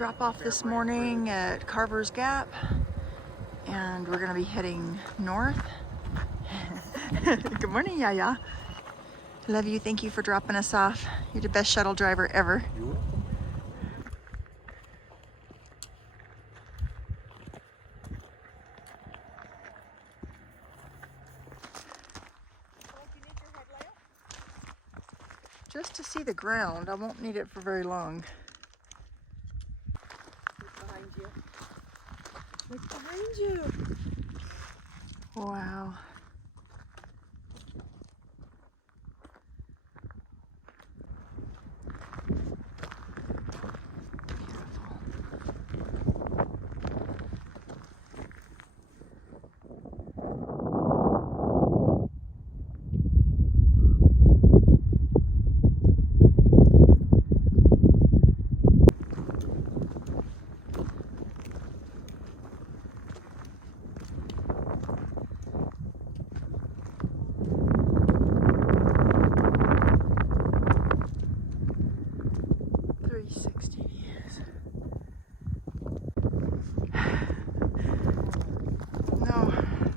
Drop off this morning at Carver's Gap, and we're gonna be heading north. Good morning, Yaya. Love you. Thank you for dropping us off. You're the best shuttle driver ever. You're welcome. Just to see the ground. I won't need it for very long. Look behind you. Wow.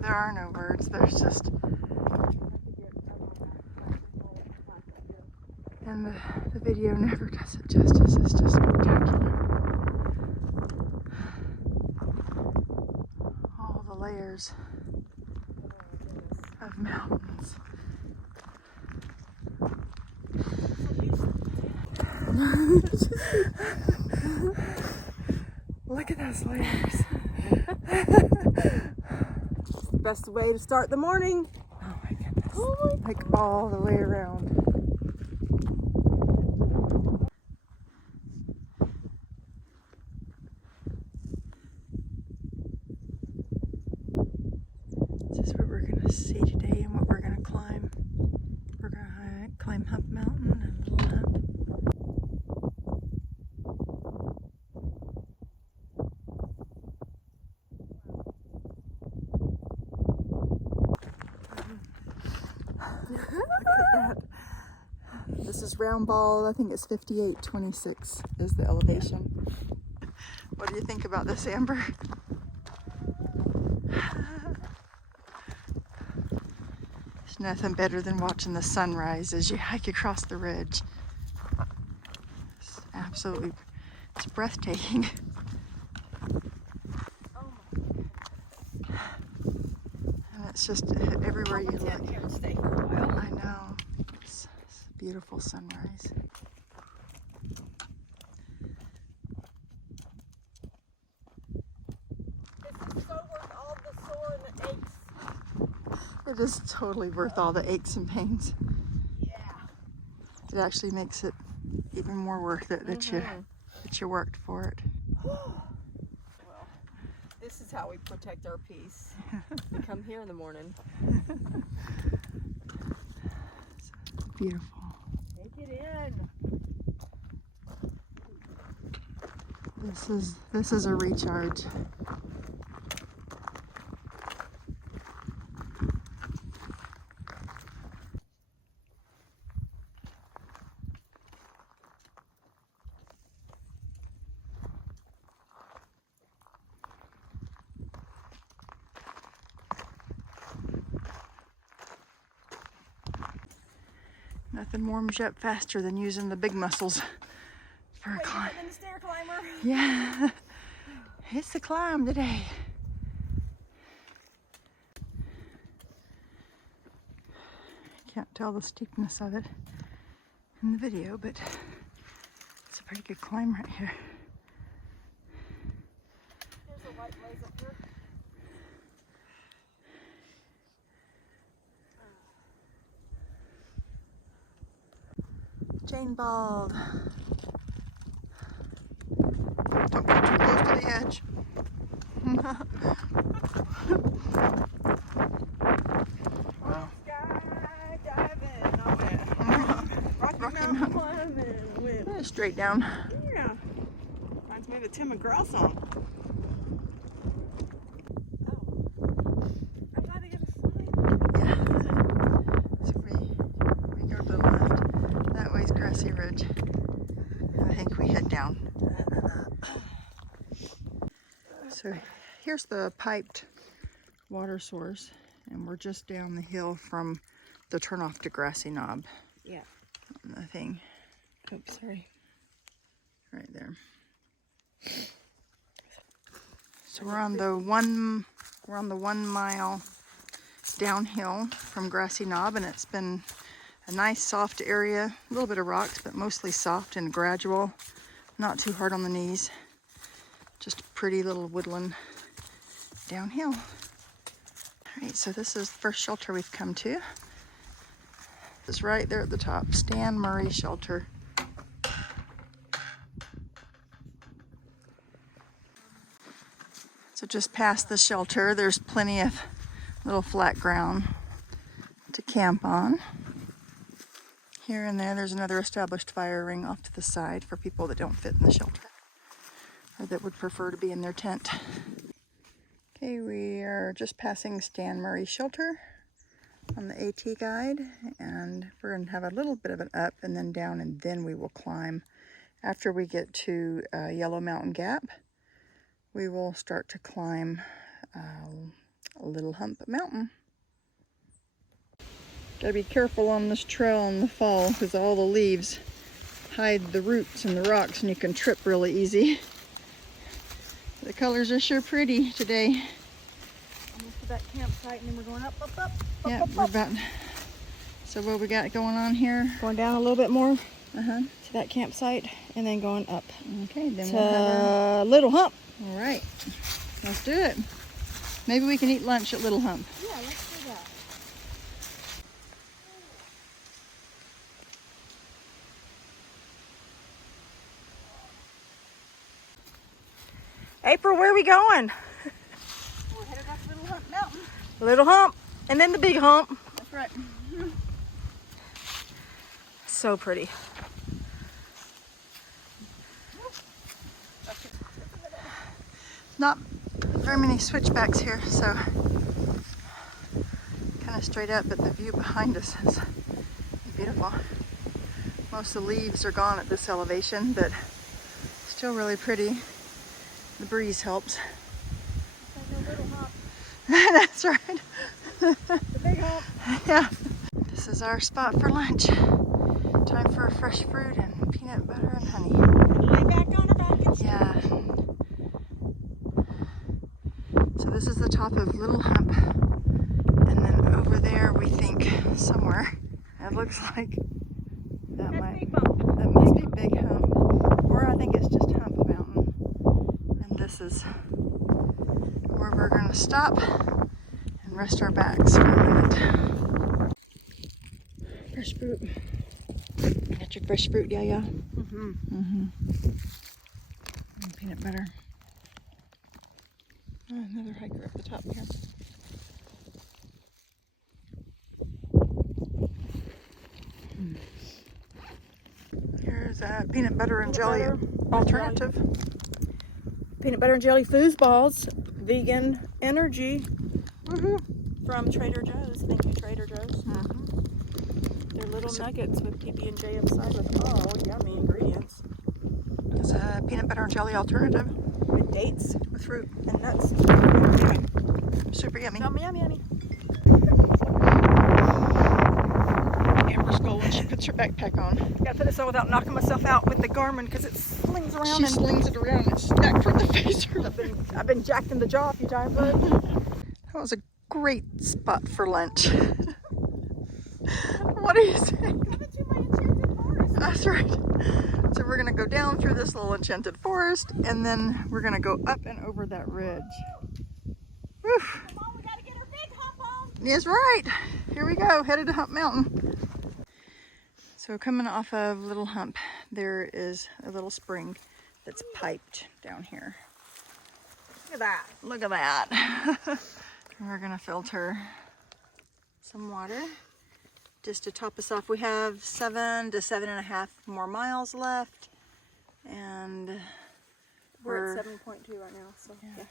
There are no birds, there's just, and the video never does it justice. It's just spectacular. All the layers of mountains. Look at those layers. Best way to start the morning. Oh my goodness. Like all the way around. This is what we're going to see today and what we're going to climb. We're going to climb Hump Mountain and Little Hump. This is round ball. I think it's 58.26 is the elevation. Yeah. What do you think about this, Amber? There's nothing better than watching the sunrise as you hike across the ridge. It's absolutely, it's breathtaking. And it's just everywhere you look. I know. It's a beautiful sunrise. This is so worth all the sore and the aches. It is totally worth all the aches and pains. Yeah. It actually makes it even more worth it that you worked for it. Well, this is how we protect our peace. We come here in the morning. Beautiful. Take it in. This is a recharge. Nothing warms you up faster than using the big muscles for a climb. Than the stair climber. Yeah, it's the climb today. Can't tell the steepness of it in the video, but it's a pretty good climb right here. There's a white blaze up here. Jane Bald. Don't get too close to the edge. Wow. Skydiving on it. Rocky Mountain climbing. Straight down. Yeah. Reminds me of a Tim McGraw song. Oh. I'm glad I get a sign. Yeah. So we go to the left. That way's Grassy Ridge. I think we head down. So here's the piped water source, and we're just down the hill from the turnoff to Grassy Knob. Yeah. On the thing. Oops, sorry. Right there. So we're on the 1 mile downhill from Grassy Knob, and it's been a nice soft area, a little bit of rocks, but mostly soft and gradual, not too hard on the knees. Just a pretty little woodland downhill. All right, so this is the first shelter we've come to. It's right there at the top, Stan Murray Shelter. So just past the shelter, there's plenty of little flat ground to camp on. Here and there's another established fire ring off to the side for people that don't fit in the shelter or that would prefer to be in their tent. Okay, we are just passing Stan Murray Shelter on the AT guide, and we're going to have a little bit of an up and then down, and then we will climb. After we get to Yellow Mountain Gap, we will start to climb Little Hump Mountain. Gotta be careful on this trail in the fall because all the leaves hide the roots and the rocks, and you can trip really easy. The colors are sure pretty today. Almost to that campsite, and then we're going up. Yeah, we're about. So what we got going on here? Going down a little bit more Uh-huh. to that campsite, and then going up Okay, then to we'll have our... Little Hump. All right, let's do it. Maybe we can eat lunch at Little Hump. Yeah, let's do that. April, where are we going? We're headed up Little Hump Mountain. Little Hump, and then the big hump. That's right. So pretty. Not very many switchbacks here, so kind of straight up, but the view behind us is beautiful. Most of the leaves are gone at this elevation, but still really pretty. The breeze helps. That's right. The big hump. Yeah. This is our spot for lunch. Time for fresh fruit and peanut butter and honey. Lay back on our baskets. Yeah. So this is the top of Little Hump. And then over there we think somewhere. It looks like that must be Big Hump. Or I think it's just Hump Mountain. And this is where we're going to stop and rest our backs for a minute. Fresh fruit. Got your fresh fruit, Yaya? Mm-hmm. Mm-hmm. And peanut butter. Oh, another hiker up the top here. Here's a peanut butter and jelly alternative. Peanut butter and jelly foosballs, vegan energy. Woohoo! From Trader Joe's. Thank you, Trader Joe's. Mm-hmm. They're little nuggets with PB&J inside with yummy ingredients. It's a peanut butter and jelly alternative With dates with fruit. and nuts. Super yummy. Yummy, yummy, yummy. Amber's goal when she puts her backpack on. Gotta put this on without knocking myself out with the Garmin because it slings around. She slings it around and it's stuck from the face. I've been jacked in the jaw a few times, bud. That was a great spot for lunch. What are you saying? Coming to my enchanted forest. That's right. So we're gonna go down through this little enchanted forest, and then we're gonna go up and over that ridge. Whew. Come on, we gotta get our big hump on. Yes, right. Here we go, headed to Hump Mountain. So coming off of Little Hump, there is a little spring that's piped down here. Look at that. Look at that. We're gonna filter some water just to top us off. We have 7 to 7.5 more miles left, and We're at 7.2 right now, so yeah.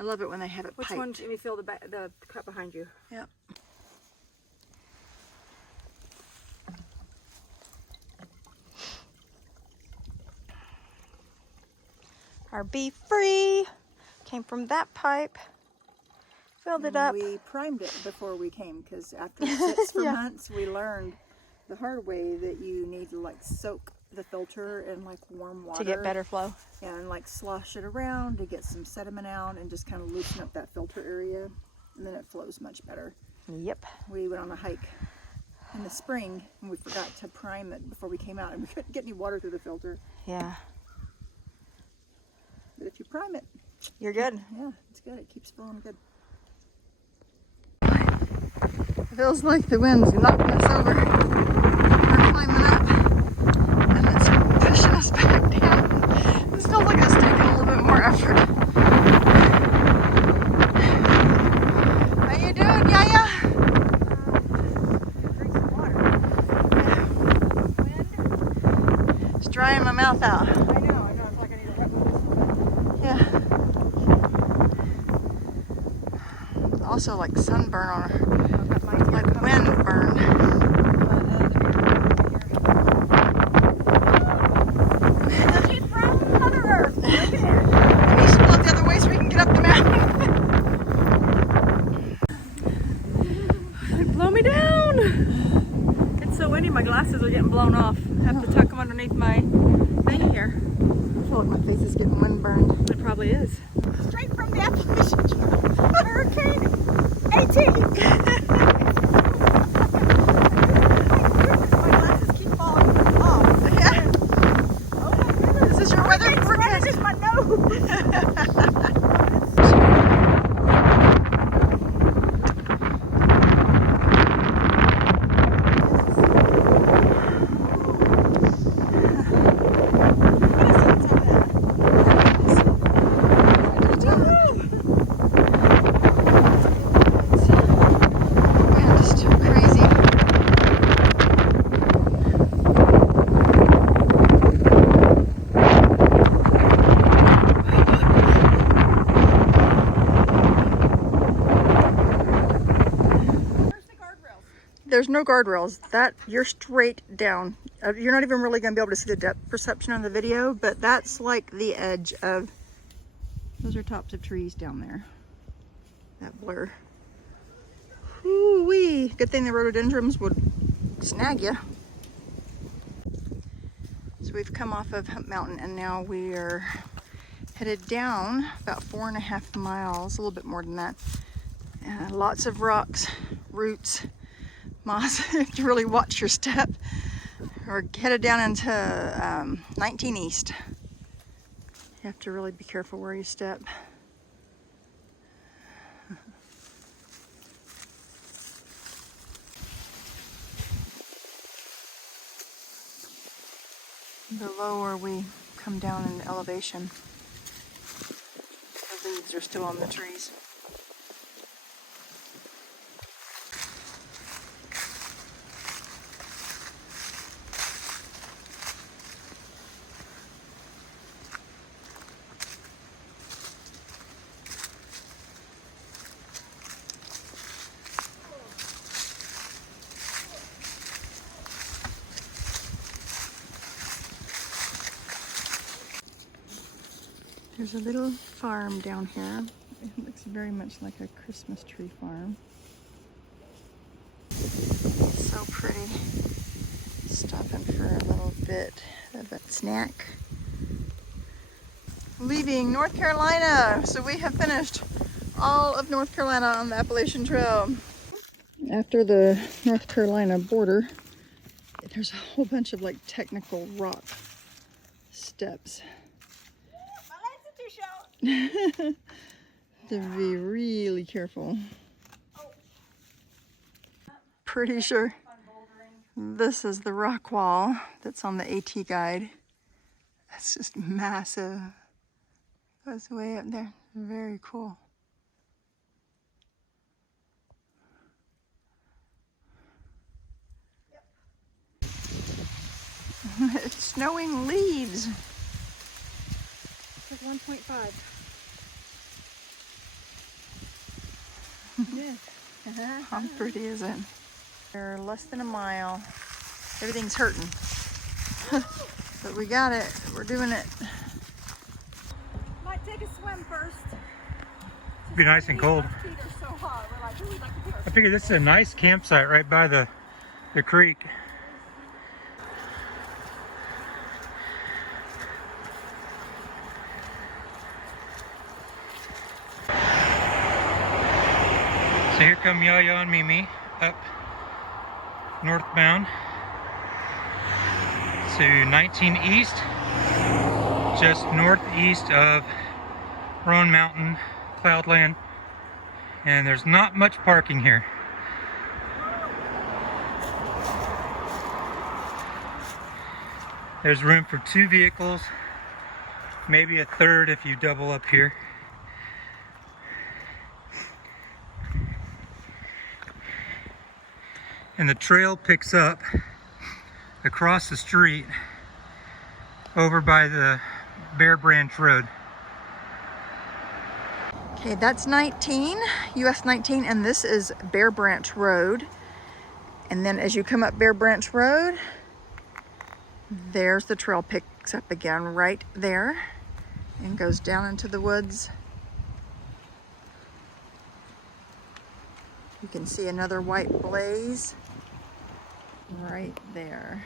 I love it when they have it Which piped. one? Let me feel the cup behind you. Yep. Our beef free came from that pipe. Filled it up. We primed it before we came because after it sits for Yeah. months, we learned the hard way that you need to like soak the filter in like warm water To get better flow. and like slosh it around to get some sediment out and just kind of loosen up that filter area, and then it flows much better. Yep. We went on a hike in the spring and we forgot to prime it before we came out, and we couldn't get any water through the filter. Yeah. But if you prime it, You're good. yeah, it's good. It keeps flowing good. It feels like the wind's knocking us over. We're climbing up and it's pushing us back down. This feels like it's taking a little bit more effort. How you doing, Yaya? Drink some water. Wind. Just drying my mouth out. I know. I feel like I need to rub this. Yeah. Also like sunburn on her. Like wind burn. She's from Mother Earth. We should go the other way so we can get up the mountain. They blow me down. It's so windy, my glasses are getting blown off. I have to tuck them underneath my thing here. I feel like my face is getting wind burned. It probably is. Straight from the Appalachian Hurricane 18. My glasses keep falling off. Yeah. Oh my goodness. This is your weather It's forecast. right against my nose. There's no guardrails. That you're straight down. You're not even really going to be able to see the depth perception on the video, but that's like the edge of. Those are tops of trees down there. That Blair. Woo-wee. Good thing the rhododendrons would snag you. So we've come off of Hump Mountain and now we are headed down about 4.5 miles, a little bit more than that. Lots of rocks, roots, moss. You have to really watch your step. We're headed down into 19 East. You have to really be careful where you step. The lower we come down in elevation, the leaves are still on the trees. There's a little farm down here. It looks very much like a Christmas tree farm. So pretty. Stopping for a little bit of a snack. Leaving North Carolina. So we have finished all of North Carolina on the Appalachian Trail. After the North Carolina border, there's a whole bunch of like technical rock steps. To be really careful. Pretty sure this is the rock wall that's on the AT guide. That's just massive. Goes way up there. Very cool. It's snowing leaves. It's like 1.5. Yeah. How pretty is it? We're less than a mile. Everything's hurting. But we got it. We're doing it. take a swim first. It'd be nice and cold. Our feet are so hot. We're like, we'd like to put our I figure this is a nice campsite right by the creek. So here come Yaya and Mimi up northbound to 19 East, just northeast of Roan Mountain, Cloudland, and there's not much parking here. There's room for 2 vehicles, maybe a third if you double up here. And the trail picks up across the street over by the Bear Branch Road. Okay, that's 19, US 19, and this is Bear Branch Road. And then as you come up Bear Branch Road, there's the trail picks up again right there and goes down into the woods. You can see another white blaze right there.